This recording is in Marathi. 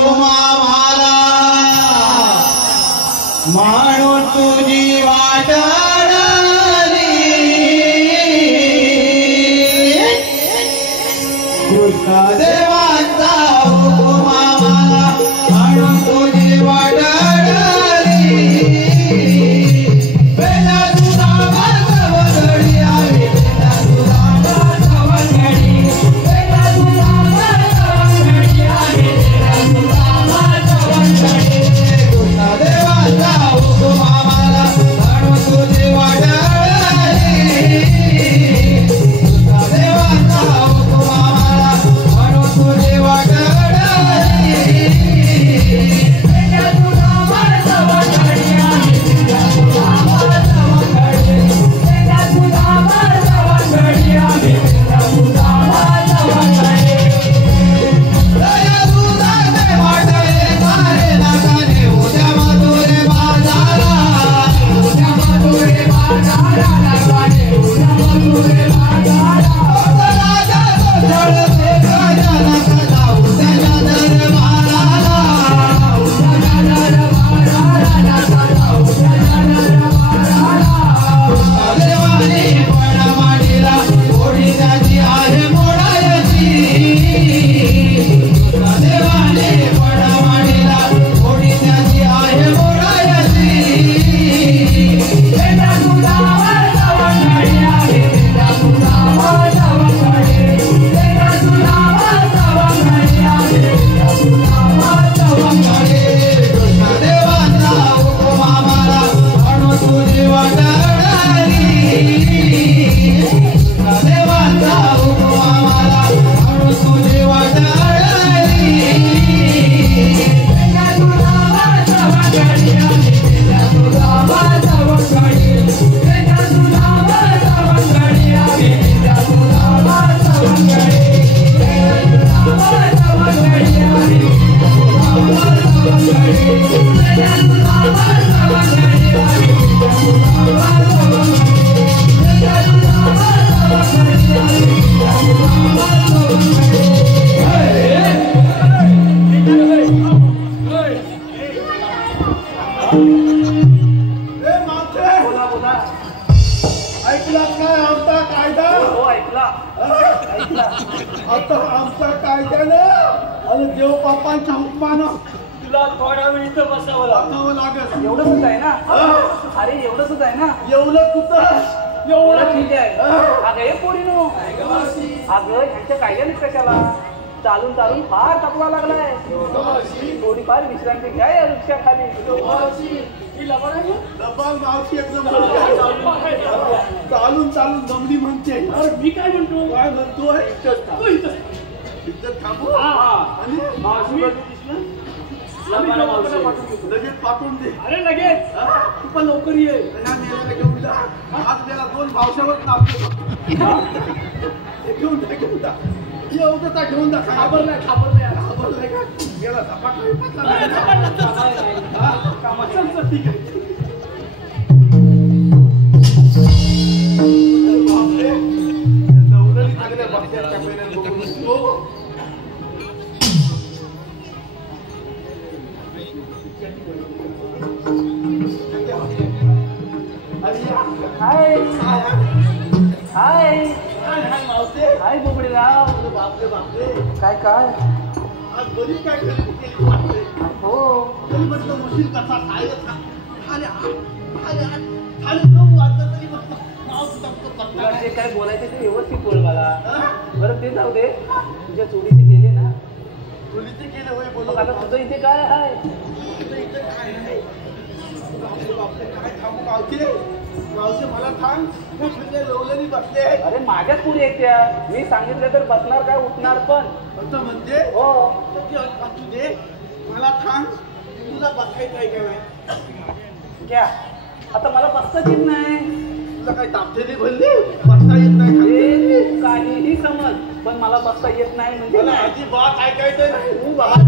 हुकुम आम्हाला म्हणून तुझी वाट देवाचा हुकुम आम्हाला म्हणून तुझी वाट आता आमचा कायद्यानं आणि देव बाप्पांच्या हुकमानं तुला थोड्या वेळ इथं बसावं लागेल. एवढंच आहे ना? अरे एवढंच आहे ना? एवढं कुठं एवढं ठीक आहे. अगं हे पोरीनो, अगं ह्यांच्या कायद्याने कशाला चालून चालून फार थकवा लागलाय. थोडीफार विश्रांती घ्या या वृक्षाखाली. डबल मावशी एकदम चालून चालून जमली म्हणते. अरे मी काय म्हणतो? काय म्हणतोय? इज्जत थांबू आणि मावशी लगेच पाठवून दे. अरे लगेच तू पण लवकर ये. घेऊन जा. आज गेला 2 भावशावर तापतो. घेऊन जा एवढं घेऊन जा. घाबरलाय का? गेला कामाचं ठीक आहे. हाय बोबडीराव. बापरे बापरे काय काय आज बरीच काय हो म्हटलं मशीन कसा तुला जे काय बोलायचं ते व्यवस्थित बोल मला. बरं ते जाऊ दे. तुझ्या चोरीचे गेले ना? चोरीचे गेले होय. बोल आता तुझं इथे काय आहे? काय थांबू मावशी मला सांग. लवलनी बसले. अरे माझ्याच पुढे एकट्या. मी सांगितलं तर बसणार काय उठणार पण. असं म्हणजे हो असू दे. मला सांग तुला बसायचं आहे का नाही? क्या आता मला बसताच येत नाही. तुला काही तापतेली भरली बसता येत नाही. काहीही समज पण मला बसता येत नाही म्हणजे अजिबात ऐकायचं नाही. बाबा